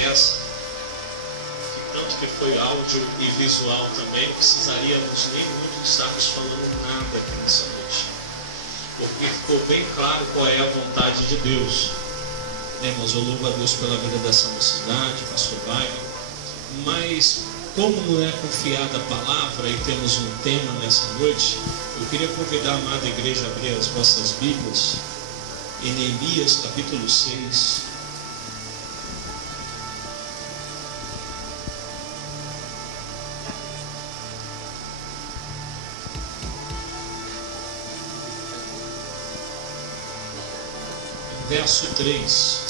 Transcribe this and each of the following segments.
promessa, que tanto que foi áudio e visual também, precisaríamos nem muito estarmos falando nada aqui nessa noite, porque ficou bem claro qual é a vontade de Deus. Irmãos, eu louvo a Deus pela vida dessa mocidade, pastor Bairro, mas como não é confiada a palavra e temos um tema nessa noite, eu queria convidar a amada igreja a abrir as vossas Bíblias em Neemias capítulo 6. Verso 3.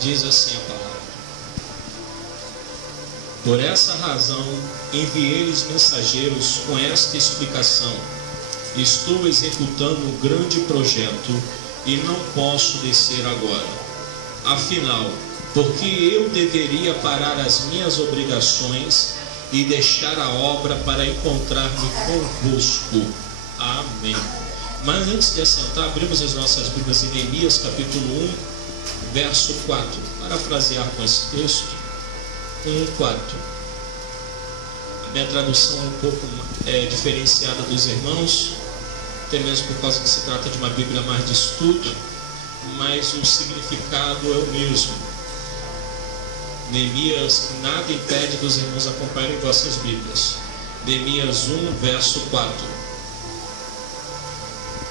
Diz assim a palavra: por essa razão enviei-lhes mensageiros com esta explicação: estou executando um grande projeto e não posso descer agora. Afinal, porque eu deveria parar as minhas obrigações e deixar a obra para encontrar-me convosco. Amém. Mas antes de assentar, abrimos as nossas Bíblias em Neemias capítulo 1, verso 4, parafrasear com esse texto, 1:4. A minha tradução é um pouco diferenciada dos irmãos, até mesmo por causa que se trata de uma Bíblia mais de estudo, mas o significado é o mesmo. Neemias, nada impede dos irmãos acompanharem vossas Bíblias. Neemias 1, verso 4.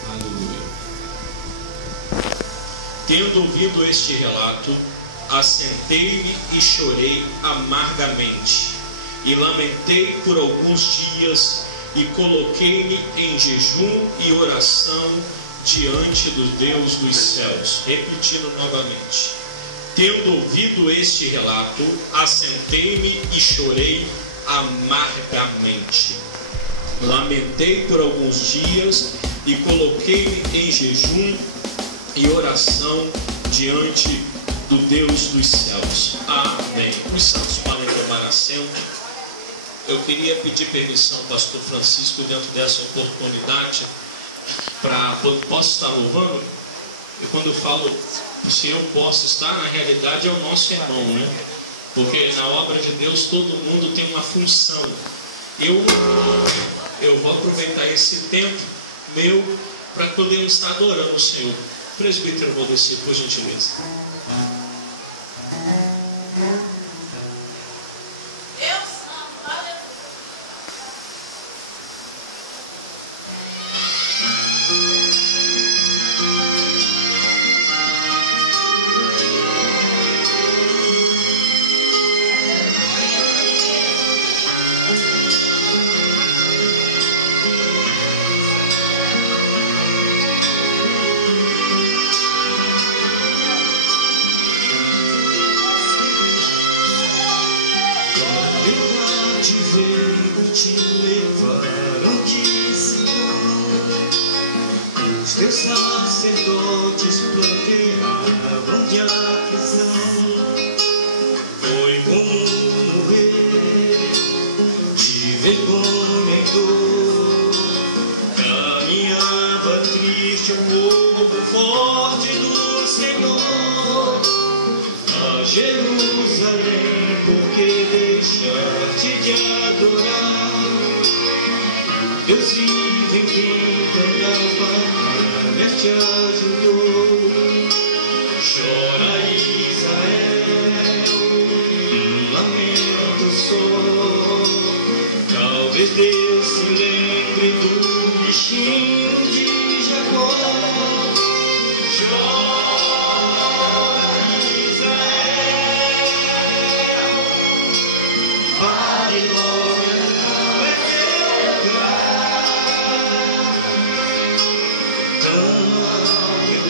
Aleluia. Tendo ouvido este relato, assentei-me e chorei amargamente, e lamentei por alguns dias, e coloquei-me em jejum e oração diante do Deus dos céus. Repetindo novamente: tendo ouvido este relato, assentei-me e chorei amargamente, lamentei por alguns dias, e coloquei-me em jejum e oração diante do Deus dos céus. Amém. Os santos podem tomar assento. Eu queria pedir permissão ao pastor Francisco, dentro dessa oportunidade, posso estar louvando? E quando eu falo se eu posso estar, na realidade é o nosso irmão, né? Porque na obra de Deus todo mundo tem uma função. Eu vou aproveitar esse tempo meu para poder estar adorando o Senhor. Presbítero, vou descer, por gentileza. Clama, meu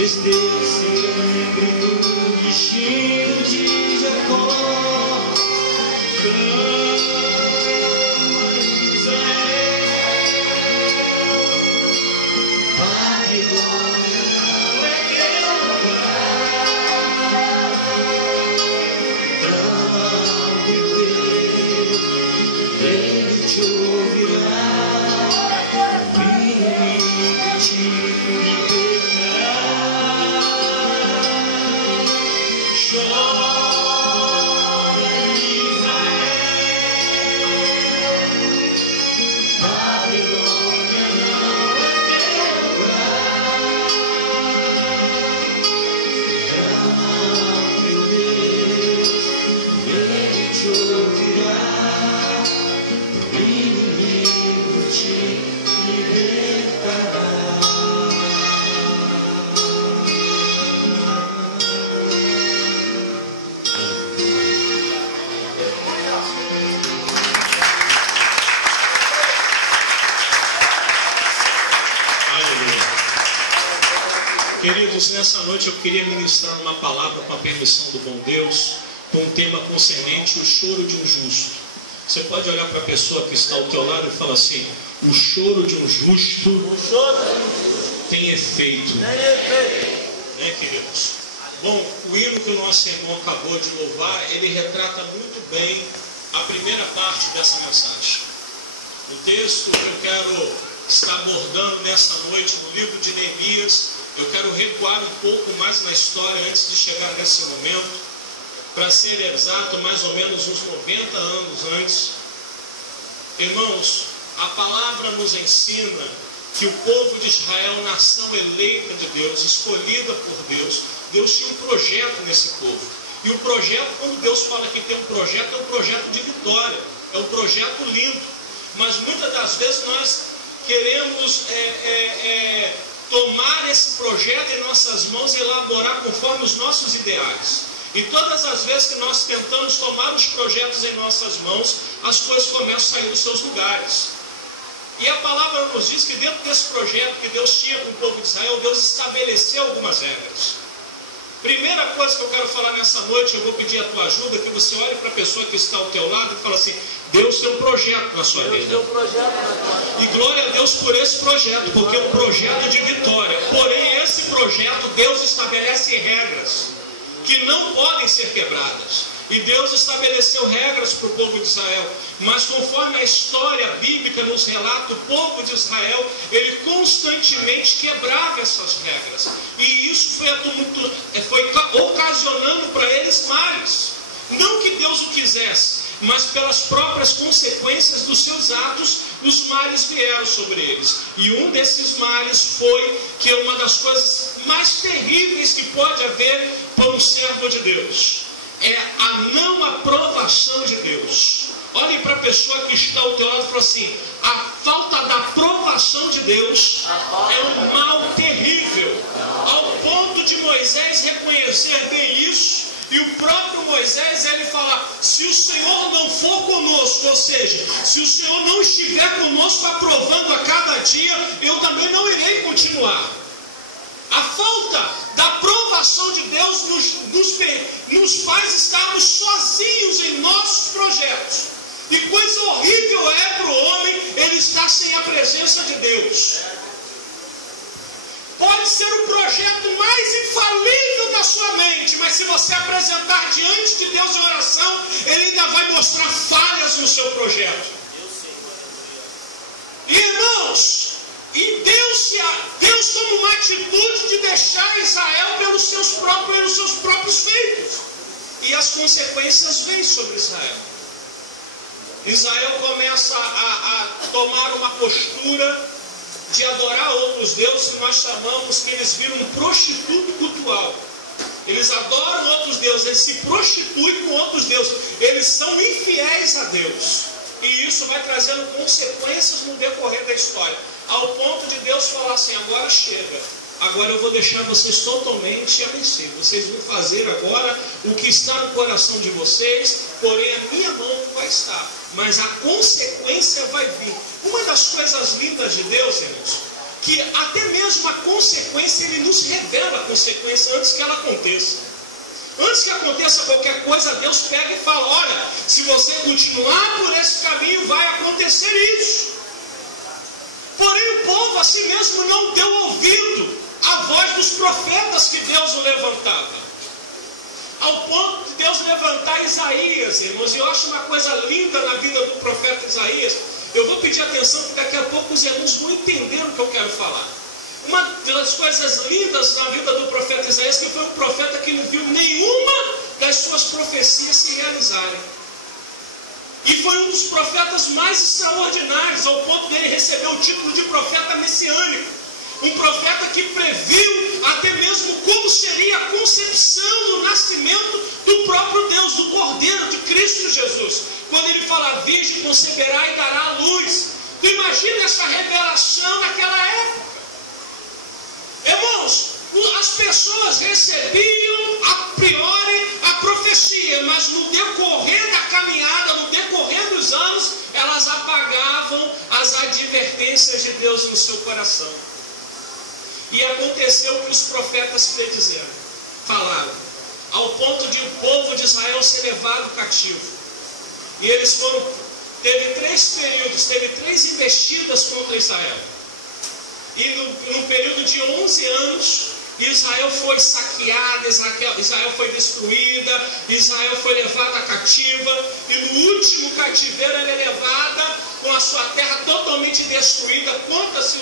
Deus se lembre do destino de Jacó. Clama Israel, Babilônia não é teu lugar. Clama ao teu Deus, Ele te ouvirá. Vem te libertará. Chora Israel, Babilônia não é teu lugar. Clama ao teu Deus, Ele te ouvirá. O inimigo te libertará. Queridos, nessa noite eu queria ministrar uma palavra com a permissão do bom Deus, com um tema concernente o choro de um justo. Você pode olhar para a pessoa que está ao teu lado e falar assim: o choro de um justo tem efeito. Né, queridos? Bom, o hino que o nosso irmão acabou de louvar, ele retrata muito bem a primeira parte dessa mensagem. O texto que eu quero estar abordando nessa noite no livro de Neemias, eu quero recuar um pouco mais na história antes de chegar nesse momento, para ser exato, mais ou menos uns 90 anos antes. Irmãos, a palavra nos ensina que o povo de Israel, nação eleita de Deus, escolhida por Deus, Deus tinha um projeto nesse povo. E o projeto, quando Deus fala que tem um projeto, é um projeto de vitória, é um projeto lindo. Mas muitas das vezes nós queremos tomar esse projeto em nossas mãos e elaborar conforme os nossos ideais. E todas as vezes que nós tentamos tomar os projetos em nossas mãos, as coisas começam a sair dos seus lugares. E a palavra nos diz que dentro desse projeto que Deus tinha com o povo de Israel, Deus estabeleceu algumas regras. Primeira coisa que eu quero falar nessa noite, eu vou pedir a tua ajuda, que você olhe para a pessoa que está ao teu lado e fala assim: Deus tem um projeto na sua vida. E glória a Deus por esse projeto, porque é um projeto de vitória. Porém, esse projeto, Deus estabelece regras que não podem ser quebradas. E Deus estabeleceu regras para o povo de Israel. Mas conforme a história bíblica nos relata, o povo de Israel, ele constantemente quebrava essas regras. E isso foi ocasionando para eles males. Não que Deus o quisesse, mas pelas próprias consequências dos seus atos, os males vieram sobre eles. E um desses males foi que é uma das coisas mais terríveis que pode haver para um servo de Deus. É a não aprovação de Deus. Olhe para a pessoa que está ao teu lado e fala assim: a falta da aprovação de Deus é um mal terrível, ao ponto de Moisés reconhecer bem isso. E o próprio Moisés, ele fala: se o Senhor não for conosco, ou seja, se o Senhor não estiver conosco aprovando a cada dia, eu também não irei continuar. A falta da aprovação de Deus nos faz estarmos sozinhos em nossos projetos. E coisa horrível é para o homem ele estar sem a presença de Deus. Pode ser o projeto mais infalível da sua mente, mas se você apresentar diante de Deus em oração, Ele ainda vai mostrar falhas no seu projeto. Irmãos, e Deus toma uma atitude de deixar Israel pelos seus próprios feitos. E as consequências vêm sobre Israel. Israel começa a tomar uma postura de adorar outros deuses, que nós chamamos, que eles viram um prostituto cultual. Eles adoram outros deuses, eles se prostituem com outros deuses, eles são infiéis a Deus. E isso vai trazendo consequências no decorrer da história, ao ponto de Deus falar assim: agora chega, agora eu vou deixar vocês totalmente a mercê. Vocês vão fazer agora o que está no coração de vocês, porém a minha mão não vai estar, mas a consequência vai vir. Uma das coisas lindas de Deus, irmãos, que até mesmo a consequência, Ele nos revela a consequência antes que ela aconteça. Antes que aconteça qualquer coisa, Deus pega e fala: olha, se você continuar por esse caminho, vai acontecer isso. Porém, o povo a si mesmo não deu ouvido à voz dos profetas que Deus o levantava. Ao ponto de Deus levantar Isaías, irmãos. E eu acho uma coisa linda na vida do profeta Isaías. Eu vou pedir atenção, que daqui a pouco os irmãos vão entender o que eu quero falar. Uma das coisas lindas na vida do profeta Isaías, que foi um profeta que não viu nenhuma das suas profecias se realizarem. E foi um dos profetas mais extraordinários, ao ponto dele receber o título de profeta messiânico. Um profeta que previu até mesmo como seria a concepção do nascimento do próprio Deus, do Cordeiro de Cristo Jesus. Quando ele fala: virgem conceberá e dará à luz. Tu imagina essa revelação naquela época. Irmãos, as pessoas recebiam a priori a profecia, mas no decorrer da caminhada, no decorrer dos anos, elas apagavam as advertências de Deus no seu coração. E aconteceu o que os profetas predizeram, falaram, ao ponto de o povo de Israel ser levado cativo. E eles teve 3 períodos, teve 3 investidas contra Israel. E no período de 11 anos, Israel foi saqueada, Israel foi destruída, Israel foi levada cativa, e no último cativeiro ela é levada com a sua terra totalmente destruída. Conta-se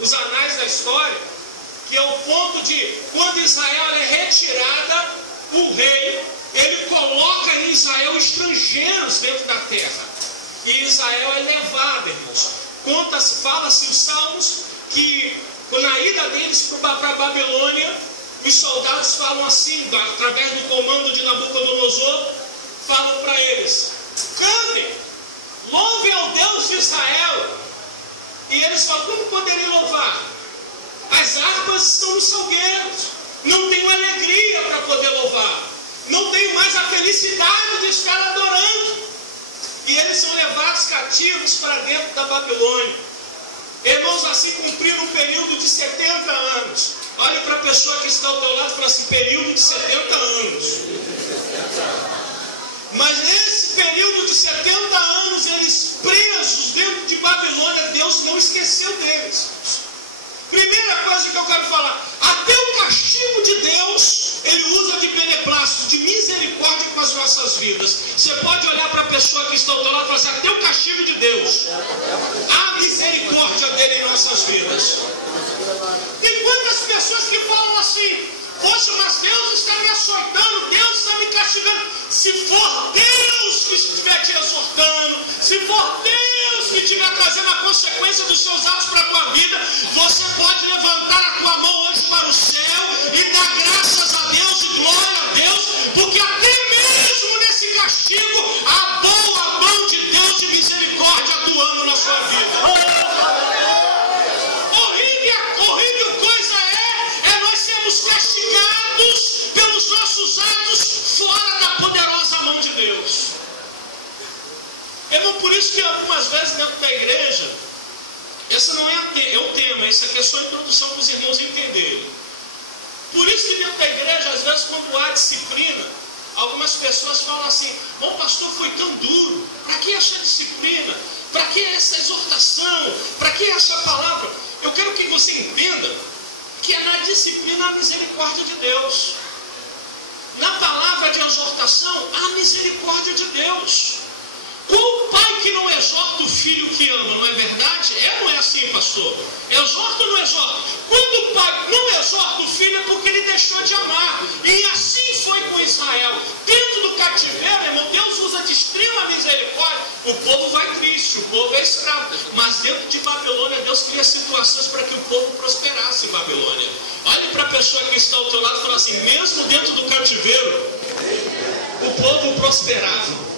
os anais da história, que é o ponto de, quando Israel é retirada, o rei, ele coloca em Israel estrangeiros dentro da terra, e Israel é levada, irmãos. Fala-se os salmos, que na ida deles para a Babilônia, os soldados falam assim, através do comando de Nabucodonosor, falam para eles: cantem, louvem ao Deus de Israel. E eles falam: como poderem louvar? As harpas estão nos salgueiros, não tenho alegria para poder louvar, não tenho mais a felicidade de estar adorando. E eles são levados cativos para dentro da Babilônia. Irmãos, assim cumpriram um período de 70 anos. Olhe para a pessoa que está ao teu lado e fala assim: período de 70 anos. Mas nesse período de 70 anos, eles presos dentro de Babilônia, Deus não esqueceu deles. Primeira coisa que eu quero falar: até o castigo de Deus, Ele usa de beneplácito, de misericórdia com as nossas vidas. Você pode olhar para a pessoa que está ao teu lado e falar assim: até o castigo de Deus, a misericórdia dele em nossas vidas. Tem quantas pessoas que falam assim: poxa, mas Deus está me açoitando, Deus está me castigando. Se for Deus que estiver te exortando, se for Deus que estiver trazendo a consequência dos seus atos para a tua vida, você pode levantar a tua mão hoje para o céu e dar graças a Deus e glória a Deus, porque até mesmo nesse castigo, a boa mão de Deus de misericórdia atuando na sua vida. Horrível coisa é nós sermos castigados pelos nossos atos fora da poderosa mão de Deus. Irmão, por isso que algumas vezes dentro da igreja, esse não é o tema, isso aqui é só a introdução para os irmãos entenderem. Por isso que dentro da igreja, às vezes, quando há disciplina, algumas pessoas falam assim: bom, pastor, foi tão duro, para que essa disciplina? Para que essa exortação? Para que essa palavra? Eu quero que você entenda que é na disciplina a misericórdia de Deus. Na palavra de exortação, a misericórdia de Deus. Qual pai que não exorta o filho que ama, não é verdade? Não é assim, pastor? Exorta ou não exorta? Quando o pai não exorta o filho, é porque ele deixou de amar. E assim foi com Israel. Dentro do cativeiro, irmão, Deus usa de extrema misericórdia. O povo vai triste, o povo é escravo. Mas dentro de Babilônia, Deus cria situações para que o povo prosperasse em Babilônia. Olhe para a pessoa que está ao teu lado e fala assim: mesmo dentro do cativeiro, o povo prosperava.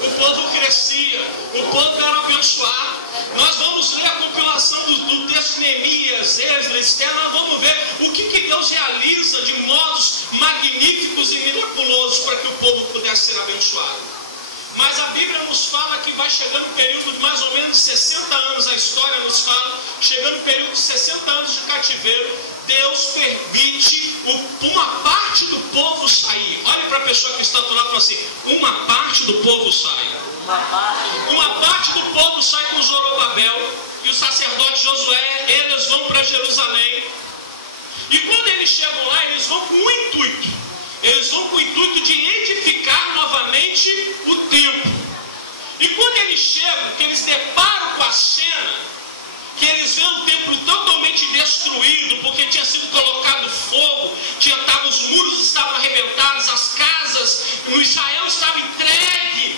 O povo crescia, o povo era abençoado. Nós vamos ler a compilação do texto de Neemias, Esdras, Esther. Nós vamos ver o que Deus realiza de modos magníficos e miraculosos para que o povo pudesse ser abençoado. Mas a Bíblia nos fala que vai chegando um período de mais ou menos 60 anos, a história nos fala, chegando um período de 60 anos de cativeiro, Deus permite uma parte do povo sair. Olhe para a pessoa que está do lado e fala assim: uma parte do povo sai. Uma parte do povo sai com Zorobabel e o sacerdote Josué, eles vão para Jerusalém. E quando eles chegam lá, eles vão com um intuito. Eles vão com o intuito de edificar novamente o templo. E quando eles chegam, que eles deparam com a cena, que eles veem o templo totalmente destruído, porque tinha sido colocado fogo, os muros estavam arrebentados, as casas no Israel estavam entregues.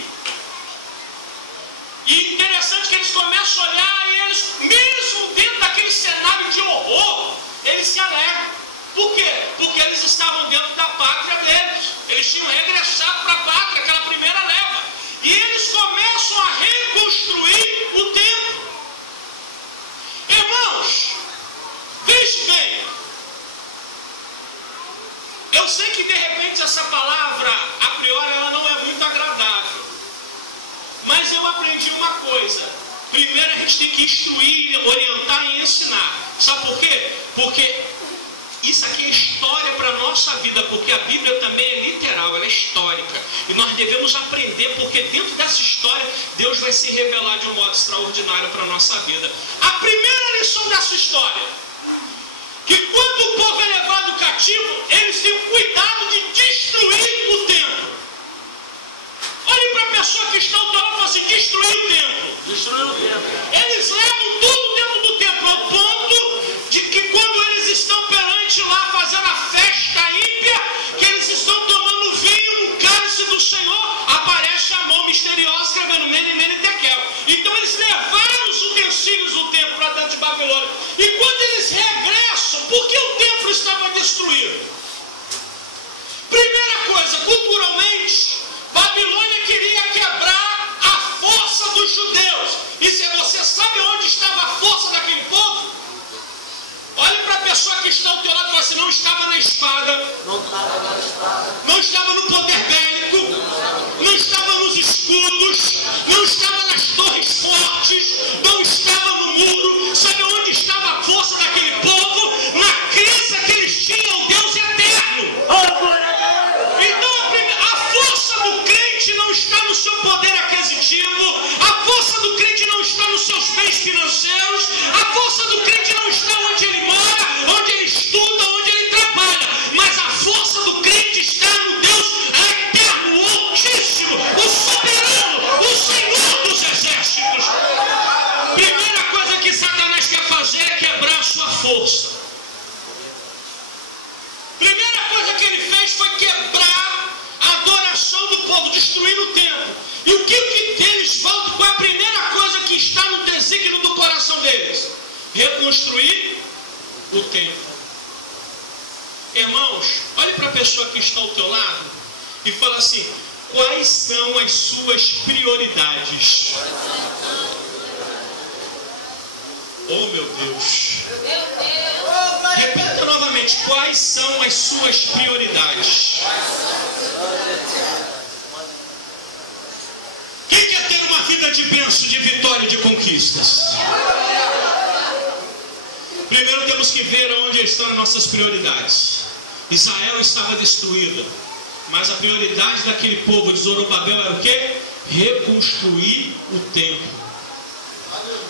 E interessante que eles começam a olhar e eles, mesmo dentro daquele cenário de horror, eles se alegram. Por quê? Porque eles estavam dentro da pátria deles. Eles tinham regressado para a pátria, aquela primeira leva. E eles começam a reconstruir o templo. Irmãos, veja bem. Eu sei que de repente essa palavra, a priori, ela não é muito agradável. Mas eu aprendi uma coisa. Primeiro a gente tem que instruir, orientar e ensinar. Sabe por quê? Porque isso aqui é história para a nossa vida, porque a Bíblia também é literal, ela é histórica. E nós devemos aprender, porque dentro dessa história, Deus vai se revelar de um modo extraordinário para a nossa vida. A primeira lição dessa história, que quando o povo é levado cativo, eles têm o cuidado de destruir o templo. Olhe para a pessoa que está ao teu lado e fala assim: destruir o templo. Destruir o templo. Eles levam tudo dentro do templo, ao ponto de que quando eles estão perante lá fazendo a festa ímpia, que eles estão tomando vinho no cálice do Senhor, aparece a mão misteriosa escrevendo Mene, Mene, Tekel. Então eles levaram os utensílios do templo para dentro de Babilônia. E quando eles regressam, por que o templo estava destruído? Primeira coisa, culturalmente, Babilônia queria quebrar a força dos judeus. E se você sabe onde estava a força daquele povo? Olhe para a pessoa que está ao teu lado e fala assim: não estava na espada, não estava no poder bélico, não estava nos escudos, não estava nas torres fortes, não estava no muro. Sabe onde estava a força daquele povo? Na crença que eles tinham Deus eterno. Então a força do crente não está no seu poder aquisitivo, a força do crente não está nos seus bens financeiros, a força do crente não está onde ele mora, onde ele estuda, onde ele trabalha, mas a força do crente está no Deus eterno, o Altíssimo, o soberano, o Senhor dos exércitos. Primeira coisa que Satanás quer fazer é quebrar a sua força. Primeira coisa que ele fez foi quebrar a adoração do povo, destruir o templo. E o que eles voltam com a primeira coisa que está no desígnio do coração deles? Reconstruir o templo. Irmãos, olhe para a pessoa que está ao teu lado e fala assim: quais são as suas prioridades? Oh meu Deus. Repita novamente: quais são as suas prioridades? Quem quer ter uma vida de bênção, de vitória, de conquistas? Primeiro temos que ver onde estão as nossas prioridades. Israel estava destruída, mas a prioridade daquele povo de Zorobabel era o quê? Reconstruir o templo.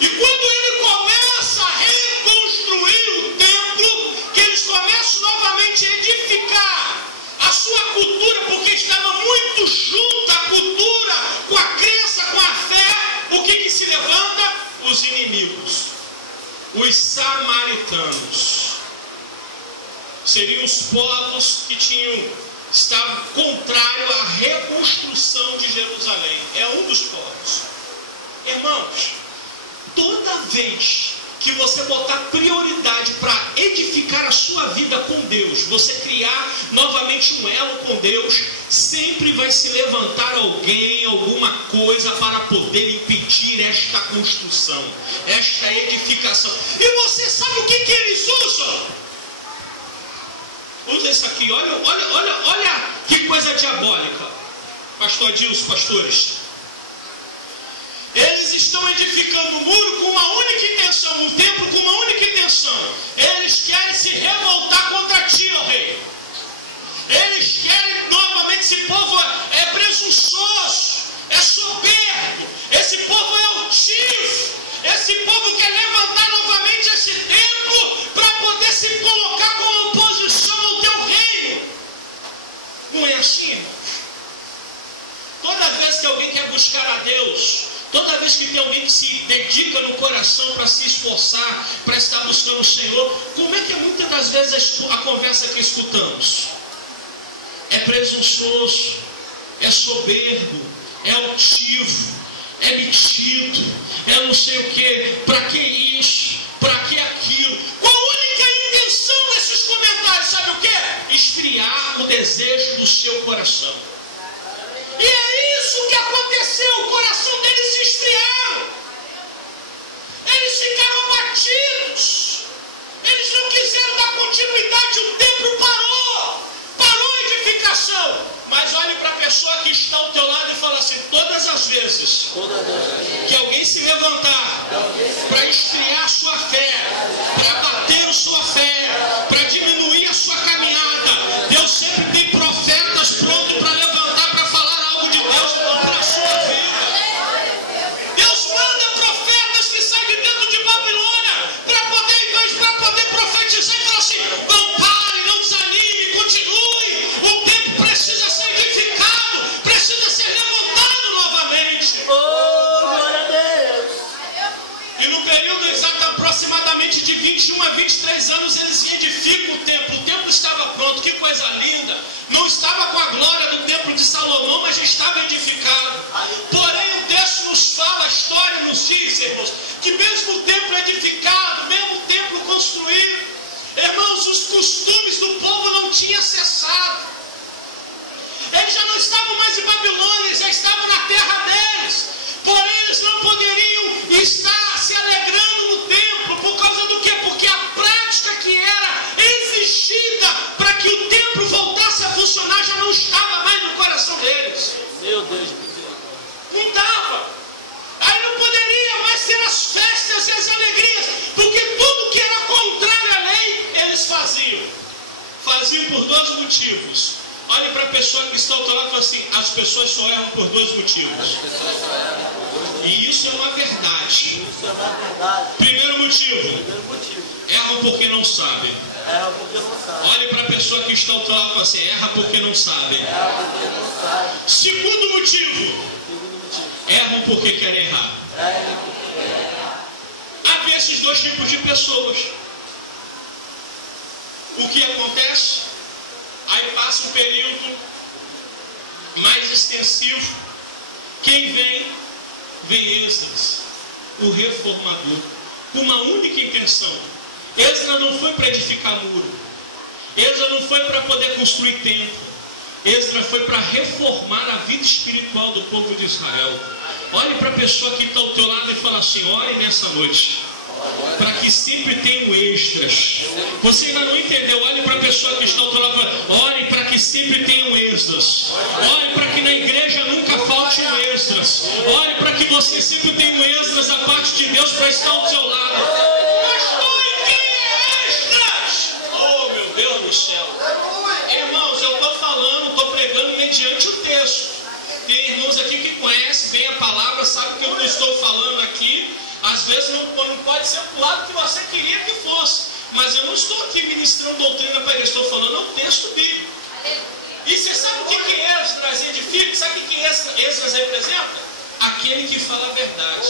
E quando ele começa a reconstruir o templo, que eles começam novamente a edificar a sua cultura, porque estava muito junta a cultura com a crença, com a fé, o que se levanta? Os inimigos, os samaritanos. Seriam os povos que estavam contrários à reconstrução de Jerusalém. É um dos povos. Irmãos, toda vez que você botar prioridade para edificar a sua vida com Deus, você criar novamente um elo com Deus, sempre vai se levantar alguém, alguma coisa para poder impedir esta construção, esta edificação. E você sabe o que eles usam? Usa isso aqui, olha que coisa diabólica. Pastor Adilson, pastores, estão edificando o muro com uma única intenção, o templo com uma única intenção. Eles querem se revoltar contra ti, ó rei. Eles querem novamente, esse povo é presunçoso, é soberbo, esse povo é altivo, esse povo quer levantar novamente esse templo para poder se colocar como oposição ao teu reino. Não é assim, irmão? Toda vez que alguém quer buscar a Deus, toda vez que tem alguém que se dedica no coração para se esforçar, para estar buscando o Senhor, como é que muitas das vezes a conversa que escutamos? É presunçoso, é soberbo, é altivo, é metido, é não sei o que, para que isso, para que aquilo. Qual a única intenção desses comentários, sabe o que? Esfriar o desejo do seu coração. E é isso que aconteceu, o coração deles se esfriaram. Eles ficaram abatidos. Eles não quiseram dar continuidade, o templo parou a edificação. Mas olhe para a pessoa que está ao teu lado e fala assim: todas as vezes que alguém se levantar para esfriar a sua fé, para abater a sua fé, para diminuir a sua caminhada, Deus sempre tem profetas prontos para levantar, para falar algo de Deus para a sua vida. Deus manda profetas que saem de dentro de Babilônia para poder profetizar e falar assim: não pare, não desanime, continue. O tempo precisa ser edificado, precisa ser levantado novamente. Oh, glória a Deus. E no período exato, aproximadamente de 21 a 23 anos, eles edificam o templo. O templo estava pronto, que coisa linda. Não estava com a glória do templo de Salomão, mas já estava edificado. Porém, o texto nos fala, a história nos diz, irmãos, que mesmo o templo edificado, mesmo o templo construído, irmãos, os costumes do povo não tinham cessado. Eles já não estavam mais em Babilônia, eles já estavam na terra deles. Porém, eles não poderiam estar se alegrando no templo. Por causa do quê? Porque a prática que era exigida para que o templo voltasse a funcionar já não estava mais no coração deles. Meu Deus. Não estava. Aí não poderia mais ter as festas e as alegrias, porque tudo que era contrário à lei, eles faziam. Faziam por dois motivos. Olhe para a pessoa que está ao teu lado e fala assim: as pessoas só erram por dois motivos. E isso é uma verdade. Primeiro motivo: erram porque não sabem. Olhe para a pessoa que está ao teu lado e fala assim: erra porque não sabem. Segundo motivo: erram porque querem errar. Havia esses dois tipos de pessoas. O que acontece? Aí passa um período mais extensivo. Quem vem? Vem Esdras, o reformador, com uma única intenção. Esdras não foi para edificar muro. Esdras não foi para poder construir templo. Esdras foi para reformar a vida espiritual do povo de Israel. Olhe para a pessoa que está ao teu lado e fala assim: ore nessa noite, para que sempre tenham extras. Você ainda não entendeu? Olhe para a pessoa que está ao teu lado e fala: ore para que sempre tenham extras. Ore para que na igreja nunca falte um extras. Ore para que você sempre tenha um extras da parte de Deus para estar ao seu lado. Pastor, e quem é extras? Oh, meu Deus do céu. Irmãos, eu estou falando, estou pregando mediante o texto. Tem irmãos aqui que conhecem bem a palavra, sabem que eu não estou falando aqui. Às vezes não pode ser para o lado que você queria que fosse. Mas eu não estou aqui ministrando doutrina para ele, estou falando ao texto bíblico. E você sabe o que Esdras edifica? Sabe o que Esdras representa? Aquele que fala a verdade.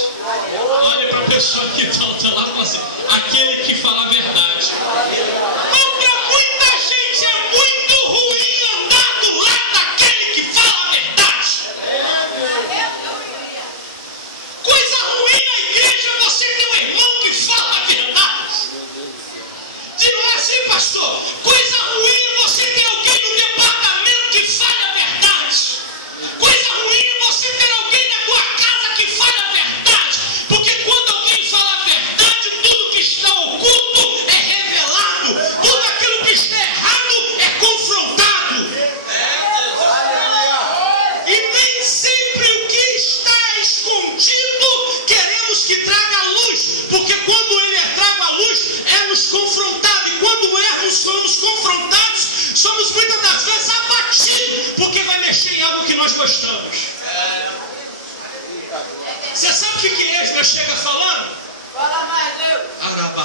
Olha para a pessoa que está ao teu lado e fala assim: aquele que fala a verdade. Mas para muita gente é muito ruim andar do lado daquele que fala a verdade. Coisa ruim na igreja é você ter um irmão que fala a verdade. Se não é assim, pastor, coisa ruim é você ter alguém no departamento que fala a verdade. Coisa ruim é você ter alguém na tua casa que fala a verdade. Porque quando alguém fala a verdade, tudo que está oculto é revelado.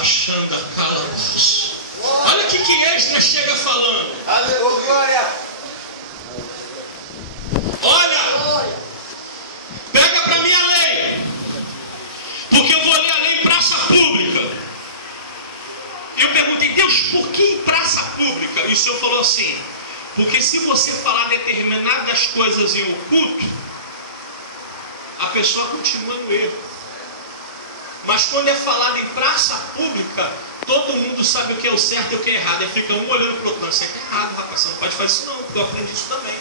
Xanda Calabas. Olha o que Esdras chega falando. Aleluia. Olha, pega para mim a lei, porque eu vou ler a lei em praça pública. Eu perguntei, Deus, por que em praça pública? E o Senhor falou assim, porque se você falar determinadas coisas em oculto, a pessoa continua no erro. Mas quando é falado em praça pública, todo mundo sabe o que é o certo e o que é errado. Aí fica um olhando para o outro, isso é errado, rapaz, você não pode fazer isso não, porque eu aprendi isso também.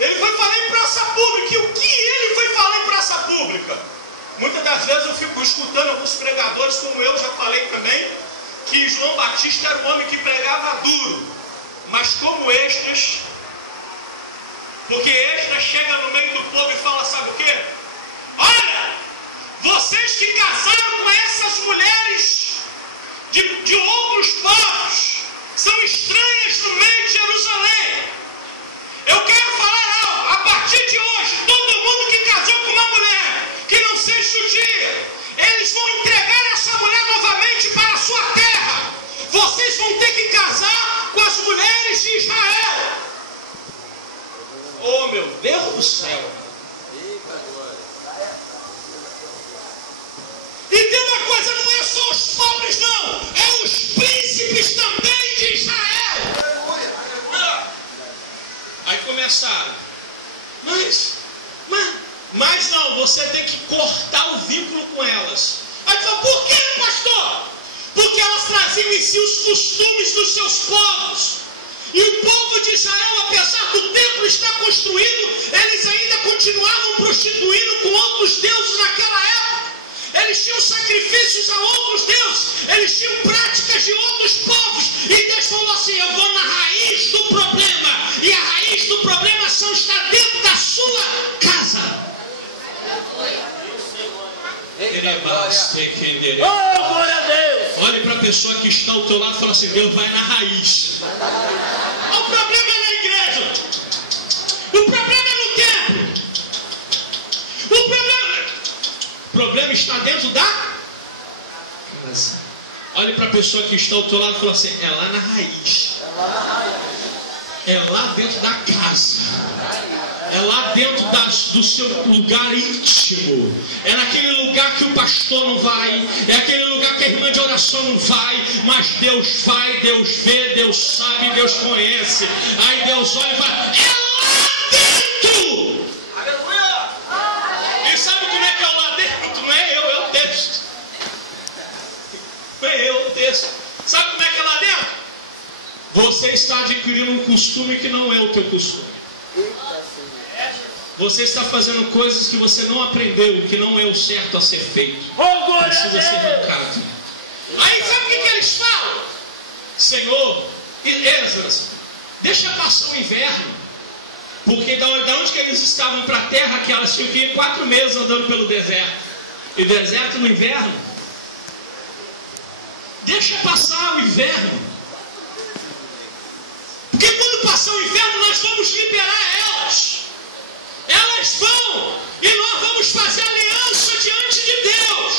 Ele foi falar em praça pública. E o que ele foi falar em praça pública? Muitas das vezes eu fico escutando alguns pregadores, como eu já falei também, que João Batista era um homem que pregava duro. Mas como Esdras, porque Esdras chega no meio do povo e fala, sabe o quê? Olha, vocês que casaram com essas mulheres de outros povos, são estranhas no meio de Jerusalém. Eu quero falar algo, a partir de hoje, todo mundo que casou com uma mulher que não seja judia, eles vão entregar essa mulher novamente para a sua terra. Vocês vão ter que casar com as mulheres de Israel. Oh meu Deus do céu. E tem uma coisa, não é só os pobres não, é os príncipes também de Israel. Aí começaram, mas não, você tem que cortar o vínculo com elas. Aí falou, por que, pastor? Porque elas traziam em si os costumes dos seus povos. E o povo de Israel, apesar do templo estar construído, eles ainda continuavam prostituindo com outros deuses naquela época. Eles tinham sacrifícios a outros deuses, eles tinham práticas de outros povos. E Deus falou assim, eu vou na raiz do problema. E a raiz do problema está dentro da sua casa. Oh, glória a Deus. Olhe para a pessoa que está ao teu lado e fala assim, Deus vai na raiz. O problema é na igreja. O problema é no templo. O problema está dentro da casa. Olhe para a pessoa que está ao teu lado e fala assim, é lá na raiz. É lá dentro da casa. É lá dentro do seu lugar íntimo. É naquele lugar que o pastor não vai. É aquele lugar que a irmã de oração não vai. Mas Deus vai, Deus vê, Deus sabe, Deus conhece. Aí Deus olha e fala, é lá dentro. Aleluia. E sabe como é que é lá dentro? Não é eu, é o texto. Não é eu, o texto. Sabe como é que é lá dentro? Você está adquirindo um costume que não é o teu costume. Você está fazendo coisas que você não aprendeu, que não é o certo a ser feito. Precisa ser arrancado. Aí sabe o que eles falam? Senhor, Esdras, deixa passar o inverno. Porque da onde que eles estavam para a terra, que elas tinham que ir 4 meses andando pelo deserto. E deserto no inverno. Deixa passar o inverno. Porque quando passar o inverno, nós vamos liberar elas. Elas vão, e nós vamos fazer aliança diante de Deus.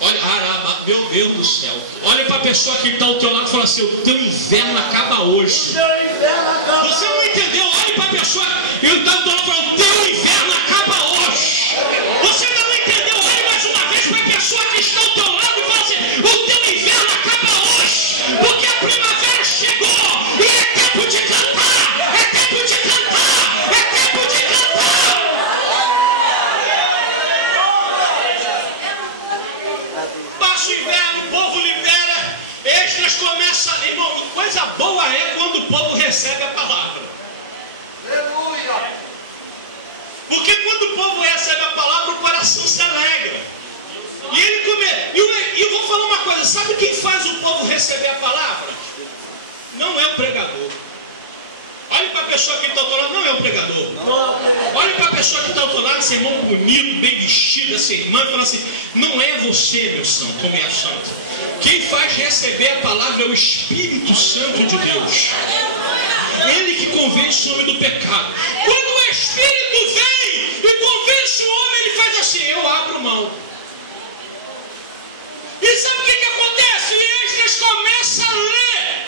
Olha, Araba, meu Deus do céu. Olha para a pessoa que está ao teu lado e fala assim, o teu inverno acaba hoje. Você não entendeu? Olha para a pessoa que está ao teu lado e fala, o teu inverno acaba hoje. Você não entendeu? Olha mais uma vez para a pessoa que está ao teu lado e fala assim, o teu inverno acaba hoje. Porque a primavera chegou. E é tempo de cantar. É tempo de cantar. É tempo de cantar. Passa o inverno, o povo libera. Esdras começa. Irmão, coisa boa é quando o povo recebe a palavra. Aleluia. Porque quando o povo recebe a palavra, o coração se alegra. E ele e eu vou falar uma coisa, sabe quem faz o povo receber a palavra? Não é o pregador. Olhe para a pessoa que está ao teu lado, não é o pregador. Olhe para a pessoa que está ao teu lado, esse irmão bonito, bem vestido, essa irmã, e fala assim, não é você, meu santo, ou minha santa. Quem faz receber a palavra é o Espírito Santo de Deus. Ele que convence o homem do pecado. Quando o Espírito vem e convence o homem, ele faz assim, eu abro mão. E sabe o que acontece? E Esdras começa a ler.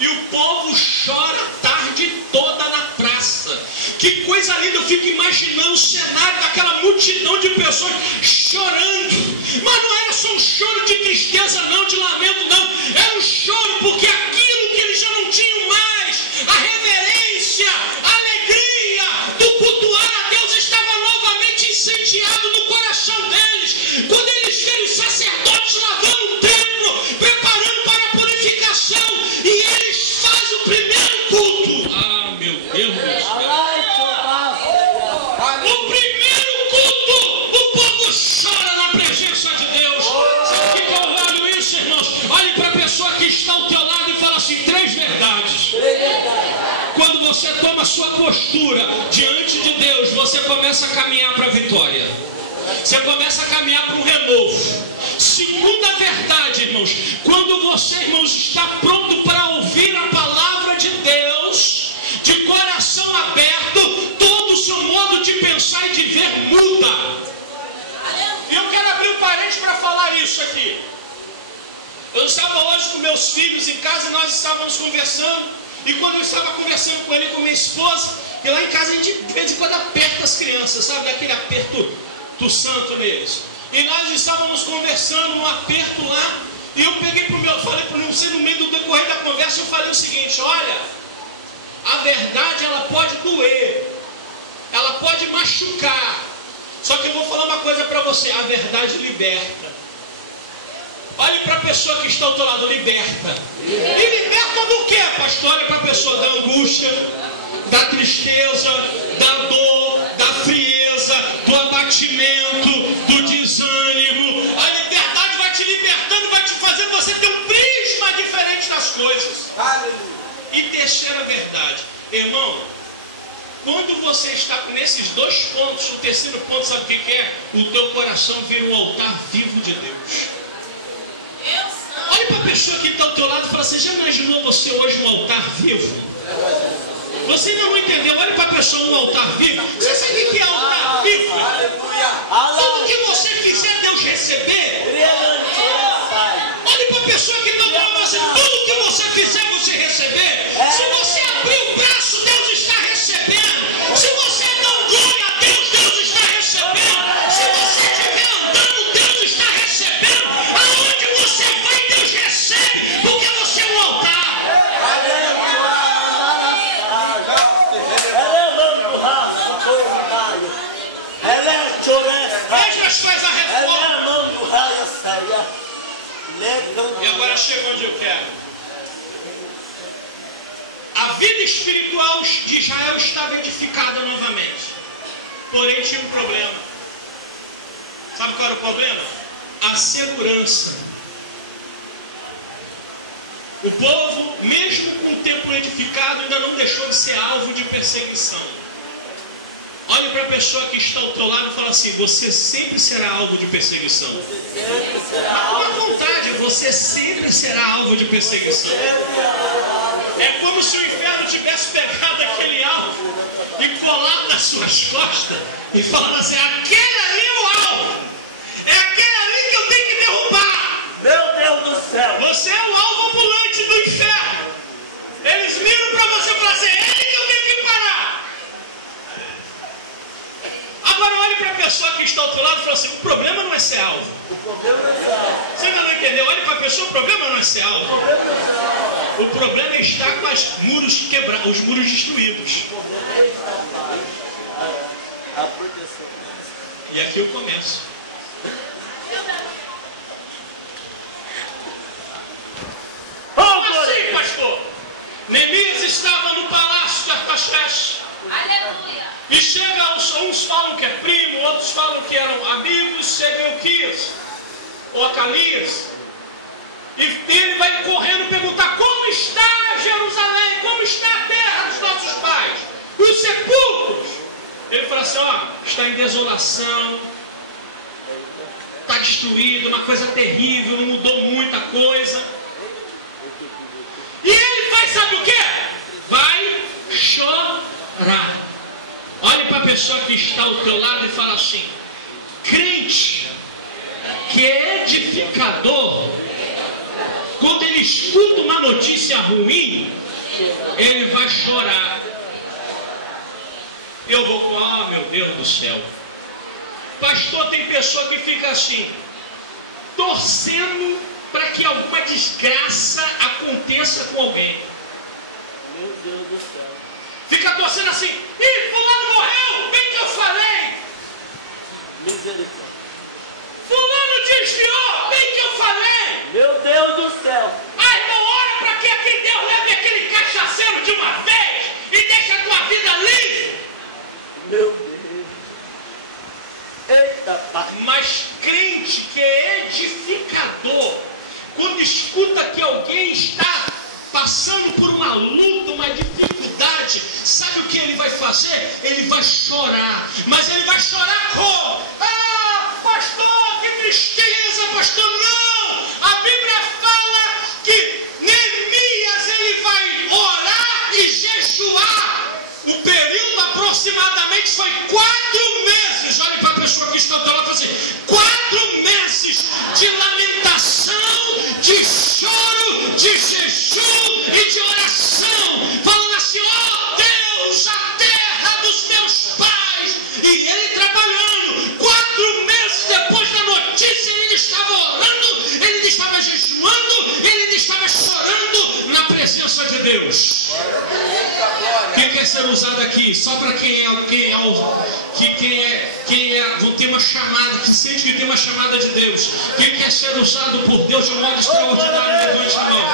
E o povo chora a tarde toda na praça. Que coisa linda, eu fico imaginando o cenário daquela multidão de pessoas chorando. Mas não era só um choro de tristeza não, de lamento não. Era um choro porque aquilo que eles já não tinham mais, a reverência, a alegria do cultuar a Deus estava novamente incendiado no coração deles. Quando eles viram os sacerdotes lavando o templo, preparando para a purificação, e eles fazem o primeiro culto. Ah, meu Deus. O primeiro culto, o povo chora na presença de Deus. Sabe o que eu olho isso, irmãos? Olhe para a pessoa que está ao teu lado e fala assim: 3 verdades. Quando você toma a sua postura diante de Deus, você começa a caminhar para a vitória. Você começa a caminhar para um renovo. Segunda verdade, irmãos: quando você, irmãos, está pronto para ouvir a palavra de Deus, de coração aberto, todo o seu modo de pensar e de ver muda. E eu quero abrir um parênteses para falar isso aqui. Eu estava hoje com meus filhos em casa e nós estávamos conversando. E quando eu estava conversando com ele e com minha esposa, e lá em casa a gente de vez em quando aperta as crianças, sabe? Aquele aperto do santo neles. E nós estávamos conversando num aperto lá. E eu peguei para o meu, falei para não sei, no meio do decorrer da conversa, eu falei o seguinte: olha, a verdade ela pode doer, ela pode machucar. Só que eu vou falar uma coisa para você: a verdade liberta. Olhe para a pessoa que está ao teu lado: liberta. E liberta do que, pastor? Olha para a pessoa da angústia, da tristeza, da dor, da frieza, do abatimento, do desânimo. A liberdade vai te libertando, vai te fazendo você ter um prisma diferente das coisas. E terceira verdade, irmão, quando você está nesses 2 pontos, o terceiro ponto, sabe o que é? O teu coração vira um altar vivo de Deus. Olha para a pessoa que está ao teu lado e fala: você já imaginou você hoje um altar vivo? Você ainda não entendeu? Olha para a pessoa, um altar vivo. Você sabe o que é altar vivo? Tudo que você fizer Deus receber. Olha para a pessoa que está ao teu lado assim: tudo que você fizer você receber. Se você abrir o braço, Deus está recebendo. Se você dar glória a Deus, Deus está recebendo. Se você estiver andando, Deus está recebendo. Aonde você vai, Deus recebe, porque você é um altar. Esdras faz a reforma. E agora chega onde eu quero. A vida espiritual de Israel estava edificada novamente. Porém tinha um problema. Sabe qual era o problema? A segurança. O povo, mesmo com o templo edificado, ainda não deixou de ser alvo de perseguição. Olhe para a pessoa que está ao teu lado e fala assim: você sempre será alvo de perseguição. Com a vontade, você sempre será alvo de perseguição. É como se o inferno tivesse pegado aquele alvo e colado nas suas costas e falando assim: aquele ali é o alvo. É aquele ali que eu tenho que derrubar. Meu Deus do céu. Você é o alvo ambulante do inferno. Eles miram para você e falam assim: é ele que eu tenho que parar. Agora olhe para a pessoa que está ao teu lado e fala assim: o problema não é ser alvo. O problema não é ser alvo. Você ainda não entendeu? Olhe para a pessoa: o problema não é ser alvo. O problema não é ser alvo. O problema é estar com os muros destruídos. O problema é estar a proteção. E aqui eu começo. Como assim, pastor? Neemias estava no palácio de Artaxerxes. Aleluia. E chega, uns falam que é primo, outros falam que eram amigos. Chega Euquias ou Acalias, e ele vai correndo perguntar: como está Jerusalém? Como está a terra dos nossos pais? Os sepulcros. Ele fala assim: ó, está em desolação, está destruído, uma coisa terrível, não mudou muita coisa. E ele vai, sabe o que? Vai chorar. Olhe para a pessoa que está ao teu lado e fala assim: crente que é edificador, quando ele escuta uma notícia ruim, ele vai chorar. Eu vou falar, meu Deus do céu. Pastor, tem pessoa que fica assim, torcendo para que alguma desgraça aconteça com alguém. Meu Deus do céu. Fica torcendo assim, ih, fulano morreu, bem que eu falei. Misericórdia. Fulano desviou, bem que eu falei. Meu Deus do céu. Ah, então ora para que aquele Deus leve aquele cachaceiro de uma vez e deixe a tua vida livre. Meu Deus. Eita, pai. Mas crente que é edificador, quando escuta que alguém está passando por uma luta, uma dificuldade, sabe o que ele vai fazer? Ele vai chorar. Mas ele vai chorar como? Ah, pastor, que tristeza, pastor. Não! A Bíblia fala que Neemias ele vai orar e jejuar. O período aproximadamente foi 4 meses. Olha para a pessoa que está do lado assim, 4 meses de lamentação, de choro, de jejum e de oração, falando assim, ó Deus, a terra dos meus pais. E ele trabalhando, 4 meses depois da notícia, ele estava orando, ele estava jejuando, ele estava chorando na presença de Deus. Quem quer ser usado aqui? Só para quem vão ter uma chamada, que sente que tem uma chamada de Deus. Quem quer ser usado por Deus de um modo extraordinário, levante a mão.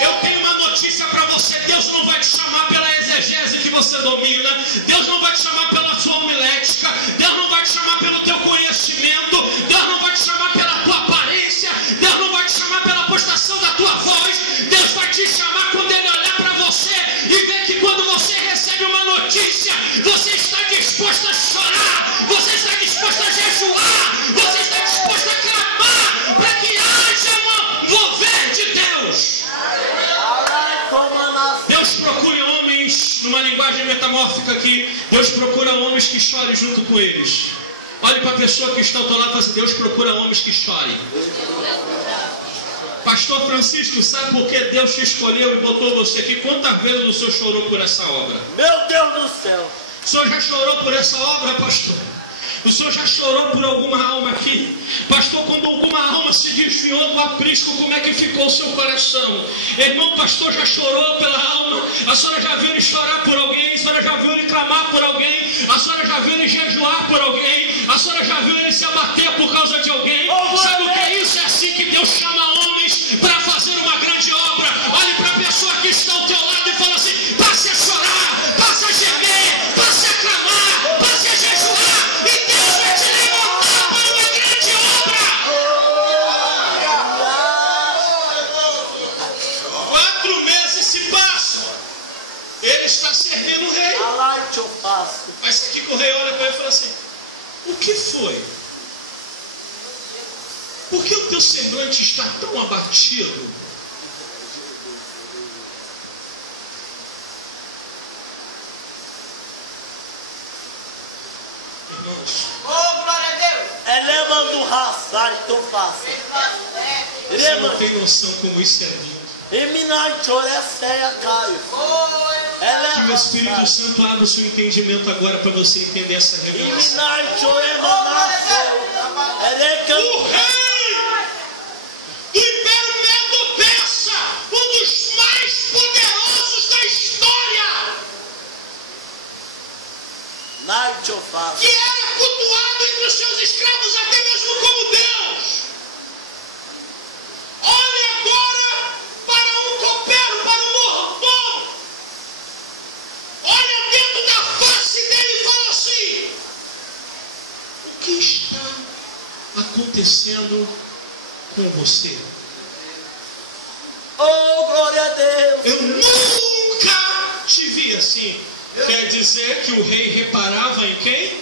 Eu tenho uma notícia para você. Deus não vai te chamar pela exegese que você domina. Deus não vai te chamar pela sua homilética. Deus não vai te chamar pelo teu conhecimento. Deus não vai te chamar pela tua aparência. Deus não vai te chamar pela postação da tua voz. Deus vai te chamar quando Ele olhar para você e ver que quando você recebe uma notícia, você está disposto a chorar, você está disposto a jejuar, você está disposto a clamar para que haja um mover de Deus. Deus procura homens, numa linguagem metamórfica aqui, Deus procura homens que chorem junto com eles. Olhe para a pessoa que está ao teu lado e fala assim, Deus procura homens que chorem. Pastor Francisco, sabe por que Deus te escolheu e botou você aqui? Quantas vezes o senhor chorou por essa obra? Meu Deus do céu. O senhor já chorou por essa obra, pastor? O senhor já chorou por alguma alma aqui? Pastor, quando alguma alma se desviou do aprisco, como é que ficou o seu coração? Irmão, pastor já chorou pela alma? A senhora já viu ele chorar por alguém? A senhora já viu ele clamar por alguém? A senhora já viu ele jejuar por alguém? A senhora já viu ele se abater por causa de alguém? Sabe o que é isso? É assim que Deus chama homens para fazer uma grande obra. Olhe para a pessoa que está ao teu lado e fala assim, passe a chorar, passe a gemer, passe a clamar, passe a jejuar. E Deus vai te levantar para uma grande obra. 4 meses se passam. Ele está servindo o rei. Mas o que o rei olha para ele e fala assim, o que foi? Por que o teu semblante está tão abatido? Irmãos, Oh, glória a Deus! Eleva do raça, então faça. você não tem noção como isso é lindo. Que o Espírito Santo abra o seu entendimento agora para você entender essa revelação. O rei do Império Medo-Persa, um dos mais poderosos da história, que era cultuado entre os seus escravos até mesmo como Deus. Olha agora para um copeiro, para um mordomo. Olha dentro da face dele e fala assim, o que está acontecendo com você? Oh, glória a Deus! Eu nunca te vi assim. Quer dizer que o rei reparava em quem?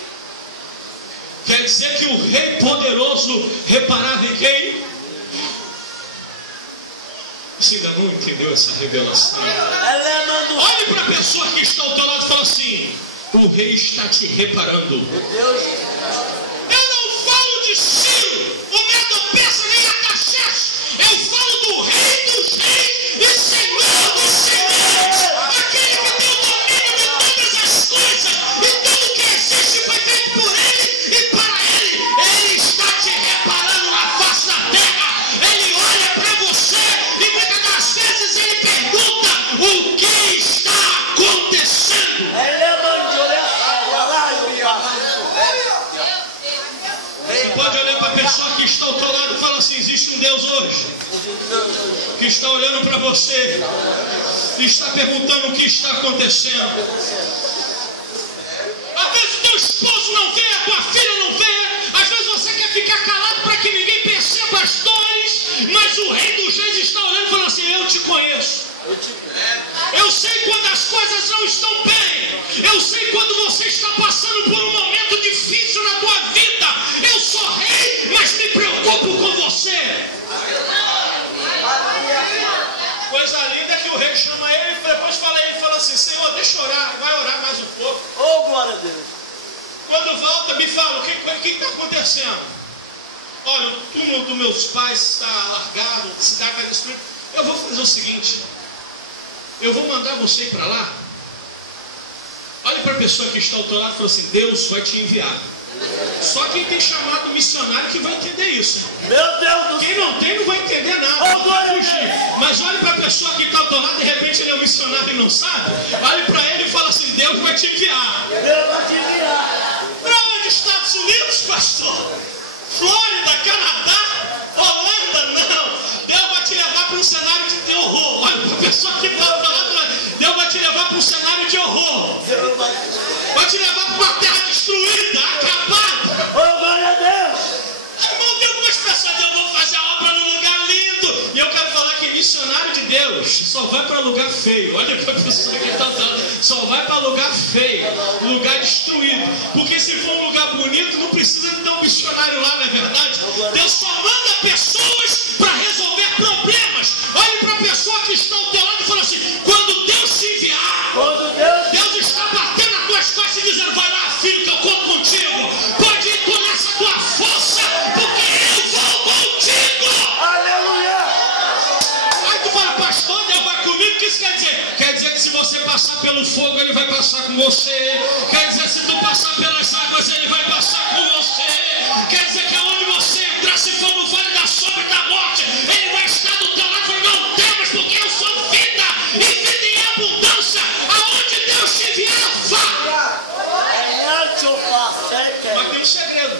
Quer dizer que o rei poderoso reparava em quem? Você ainda não entendeu essa revelação? Olhe para a pessoa que está ao teu lado e fala assim, o rei está te reparando. Eu não falo de Ciro, a pessoa que está ao teu lado e fala assim: existe um Deus hoje que está olhando para você e está perguntando o que está acontecendo. Às vezes o teu esposo não vê, a tua filha não vê. Às vezes você quer ficar calado para que ninguém perceba as dores, mas o Rei dos Reis está olhando e falando assim: eu te conheço. Eu sei quando as coisas não estão bem. Eu sei quando você está passando por um momento difícil na tua vida. Eu sou rei, mas me preocupo com você. Coisa linda é que o rei chama ele e depois fala assim: Senhor, deixa eu orar, vai orar mais um pouco. Oh, glória a Deus. Quando volta, me fala, o que está acontecendo? Olha, o túmulo dos meus pais está alargado, a cidade está destruída. Eu vou fazer o seguinte: eu vou mandar você ir para lá. Olhe para a pessoa que está ao teu lado e fala assim: Deus vai te enviar. Só quem tem chamado missionário que vai entender isso. Meu Deus do céu. Quem não tem não vai entender nada, não vai fugir. Mas olhe para a pessoa que está ao teu lado, de repente ele é um missionário e não sabe. Olhe para ele e fala assim: Deus vai te enviar. Deus vai te enviar. Para onde? Estados Unidos, pastor? Flórida, Canadá, Holanda, não. Deus vai te levar para um cenário de terror. Olha para a pessoa que está ao teu lado, Deus vai te levar para um cenário de horror. Vai te levar para uma terra destruída, acabada. Oh, glória a Deus. Irmão, tem algumas pessoas: eu vou fazer a obra num lugar lindo. E eu quero falar que missionário de Deus só vai para lugar feio. Olha que a pessoa que está falando, só vai para lugar feio, lugar destruído. Porque se for um lugar bonito, não precisa de ter um missionário lá, não é verdade? Deus só manda pessoas para resolver problemas. Olhe para a pessoa que está ao teu lado e fala assim: quando Deus te enviar, Deus está batendo nas tuas costas e dizendo: vai lá, filho, que eu conto contigo. Pode ir com essa tua força, porque eu vou contigo. Aleluia. Aí tu fala: pastor, Deus vai comigo. O que isso quer dizer? Quer dizer que se você passar pelo fogo, Ele vai passar com você. Quer dizer, se tu passar pelas águas, Ele vai passar com você. Quer dizer que aonde você entrar, se for no vale da sombra e da morte, Ele vai estar do teu lado e falar: não temas, porque eu sou vida, e vida em abundância. Aonde Deus te enviar, vá. Mas tem um segredo: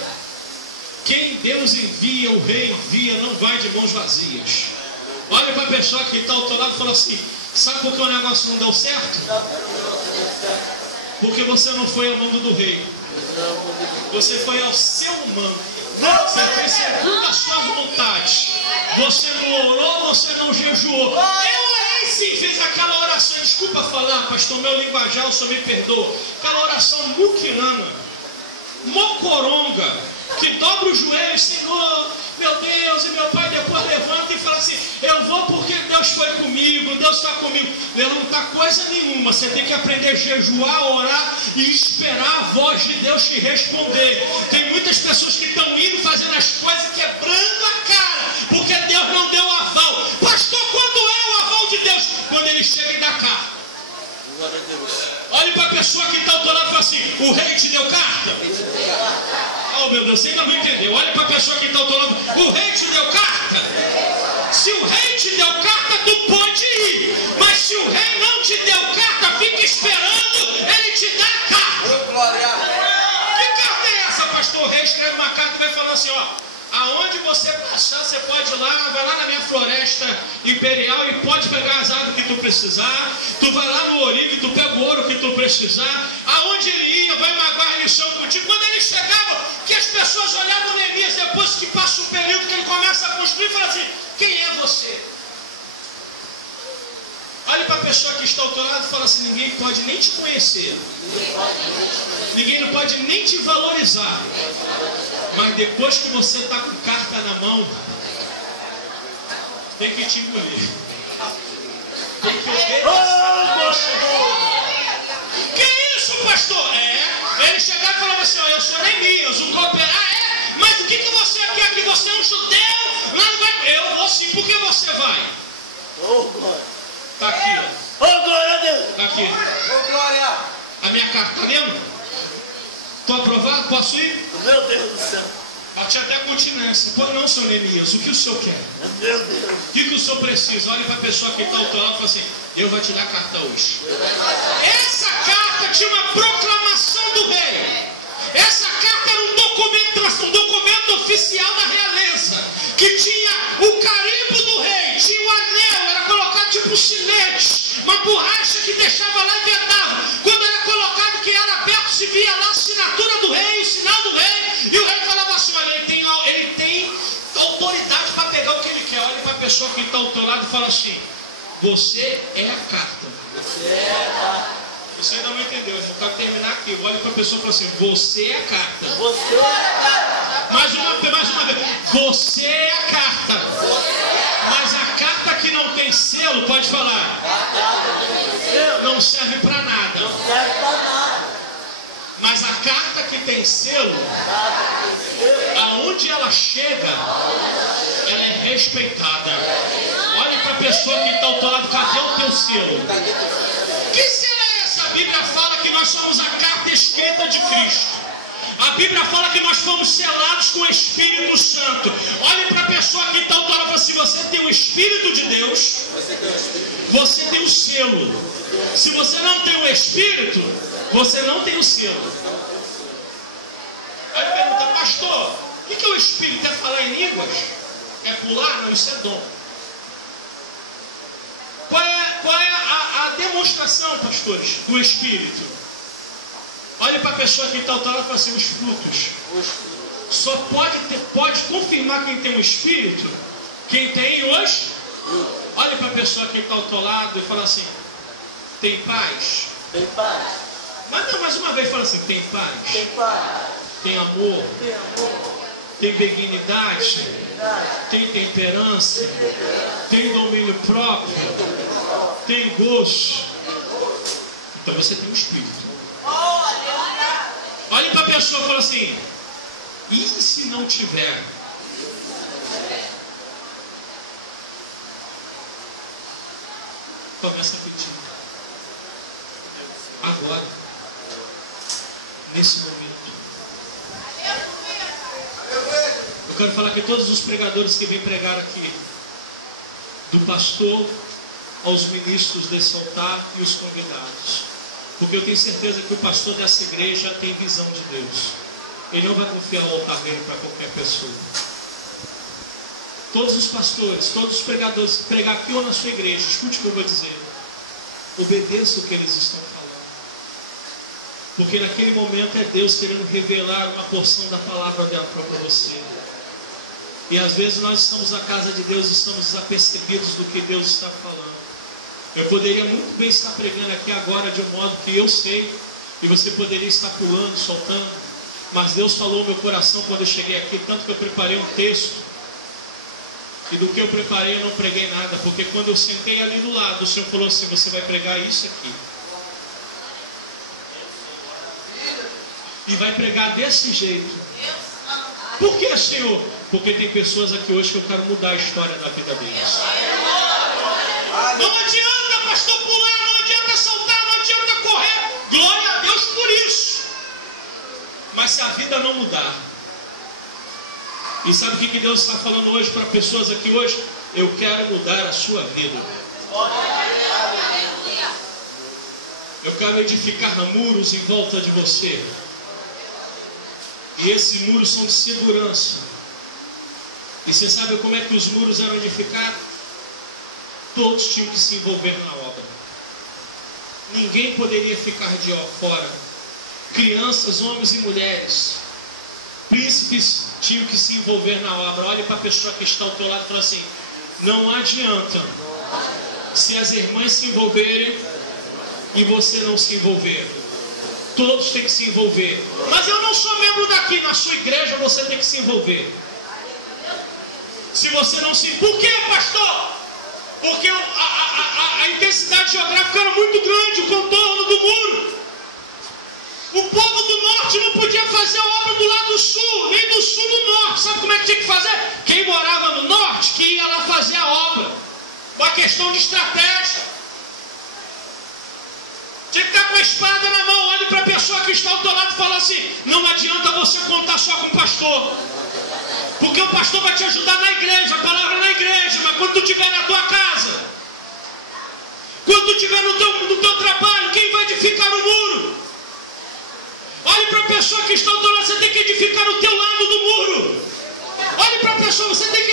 quem Deus envia, o rei envia, não vai de mãos vazias. Olha para a pessoa que está ao teu lado e fala assim: sabe por que o negócio não deu certo? Porque você não foi ao mando do rei, você foi ao seu mando. Você fez segundo a sua vontade. Você não orou, você não jejuou. Eu orei sim, fiz aquela oração. Desculpa falar, pastor, meu linguajar, o senhor me perdoa. Aquela oração muquirana, mocoronga, que dobra os joelhos: Senhor, meu Deus, e meu Pai depois levanta e fala assim: eu vou porque Deus foi comigo, Deus está comigo. Ele não está coisa nenhuma. Você tem que aprender a jejuar, orar e esperar a voz de Deus te responder. Tem muitas pessoas que estão indo fazendo as coisas quebrando a cara, porque Deus não deu aval. Pastor, quando é o aval de Deus? Quando Ele chega e dá carta. Olhe para a pessoa que está ao teu lado e fala assim: o rei te deu carta? Oh meu Deus, você ainda não entendeu. Olha para a pessoa que está ao teu lado: o rei te deu carta? Se o rei te deu carta, tu pode ir. Mas se o rei não te deu carta, fica esperando ele te dar carta. Que carta é essa, pastor? O rei escreve uma carta e vai falar assim: ó, aonde você passar, você pode ir lá, vai lá na minha floresta imperial e pode pegar as árvores que tu precisar. Tu vai lá no Oribe, tu pega o ouro que tu precisar. Aonde ele ia, vai magoar a lição contigo. Quando ele chegava, que as pessoas olhavam Neemias, depois que passa um período que ele começa a construir, e fala assim: quem é você? Olhe para a pessoa que está ao teu lado e fala assim: ninguém pode nem te conhecer, ninguém não pode nem te valorizar, mas depois que você está com carta na mão, tem que te engolir, tem que obedecer. Que isso, pastor? Ele chegava e falava assim: ó, eu sou Neemias, o cooperar mas o que você quer? Que você é um judeu? Lá não vai. Eu vou sim, por que você vai? Está aqui, ó. Oh, glória a Deus. Está aqui. Oh, glória. A minha carta, está vendo? Estou aprovado? Posso ir? Meu Deus do céu. Bati até continência. Pois não, seu Neemias, o que o senhor quer? Meu Deus. O que o senhor precisa? Olha para a pessoa que está ao teu lado e fala assim: Deus vai te dar a carta hoje. Essa carta tinha uma proclamação do rei. Essa carta era um documento um documento oficial da realeza, que tinha o carimbo do rei, tinha o anel, era colocado tipo um sinete, uma borracha que deixava lá e vedava. Quando era colocado que era aberto, se via lá a assinatura do rei, o sinal do rei, e o rei falava assim: olha, ele tem autoridade para pegar o que ele quer. Olha para a pessoa que está ao teu lado e fala assim: você é a carta. Você é a carta. Você ainda não entendeu, eu quero terminar aqui. Olha para a pessoa e fala assim: você é a carta. Você é a carta. Mais uma vez. Você é a carta. Mas a carta que não tem selo, pode falar, não serve para nada. Não serve para nada. Mas a carta que tem selo, aonde ela chega, ela é respeitada. Olha para a pessoa que está ao teu lado: cadê o teu selo? Que selo é esse? A Bíblia fala que nós somos a carta escrita de Cristo. A Bíblia fala que nós fomos selados com o Espírito Santo. Olhe para a pessoa que está ao teu lado e fala: se você tem o Espírito de Deus, você tem o selo. Se você não tem o Espírito, você não tem o selo. Aí pergunta: pastor, o que é o Espírito? É falar em línguas? É pular? Não, isso é dom. Qual é a demonstração, pastores, do Espírito? Olhe para a pessoa que está ao teu lado e fala assim: os frutos. Só pode confirmar quem tem o Espírito, quem tem os. Olhe para a pessoa que está ao teu lado e fala assim: tem paz? Tem paz. Mas não, mais uma vez fala assim: tem paz? Tem paz. Tem amor? Tem amor. Tem benignidade? Tem temperança? Tem domínio próprio? Tem gosto? Então você tem o Espírito. Olhe para a pessoa e fala assim: e se não tiver? Começa a pedir. Agora. Nesse momento. Eu quero falar que todos os pregadores que vêm pregar aqui, do pastor aos ministros desse altar e os convidados, porque eu tenho certeza que o pastor dessa igreja tem visão de Deus. Ele não vai confiar o altar dele para qualquer pessoa. Todos os pastores, todos os pregadores que pregar aqui ou na sua igreja, escute o que eu vou dizer. Obedeça o que eles estão falando. Porque naquele momento é Deus querendo revelar uma porção da palavra dela para você. E às vezes nós estamos na casa de Deus e estamos desapercebidos do que Deus está falando. Eu poderia muito bem estar pregando aqui agora de um modo que eu sei, e você poderia estar pulando, soltando, mas Deus falou no meu coração quando eu cheguei aqui, tanto que eu preparei um texto, e do que eu preparei eu não preguei nada, porque quando eu sentei ali do lado, o Senhor falou assim: você vai pregar isso aqui. E vai pregar desse jeito. Por que, Senhor? Porque tem pessoas aqui hoje que eu quero mudar a história da vida deles. Não adianta, pastor, pular, não adianta saltar, não adianta correr. Glória a Deus por isso. Mas se a vida não mudar, e sabe o que Deus está falando hoje para pessoas aqui hoje? Eu quero mudar a sua vida. Eu quero edificar muros em volta de você. E esses muros são de segurança. E você sabe como é que os muros eram edificados? Todos tinham que se envolver na obra. Ninguém poderia ficar de fora. Crianças, homens e mulheres, príncipes tinham que se envolver na obra. Olhe para a pessoa que está ao teu lado e fala assim: não adianta se as irmãs se envolverem e você não se envolver. Todos têm que se envolver. Mas eu não sou membro daqui. Na sua igreja você tem que se envolver. Se você não se... Por quê, pastor? Porque a intensidade geográfica era muito grande, o contorno do muro. O povo do norte não podia fazer a obra do lado sul, nem do sul do norte. Sabe como é que tinha que fazer? Quem morava no norte, que ia lá fazer a obra. Uma questão de estratégia. Tinha que estar com a espada na mão. Olhe para a pessoa que está ao teu lado e fala assim: não adianta você contar só com o pastor. Porque o pastor vai te ajudar na igreja, a palavra na igreja, mas quando tu estiver na tua casa, quando tu estiver no teu trabalho, quem vai edificar o muro? Olhe para a pessoa que está ao teu lado, você tem que edificar o teu lado do muro. pessoa, você tem que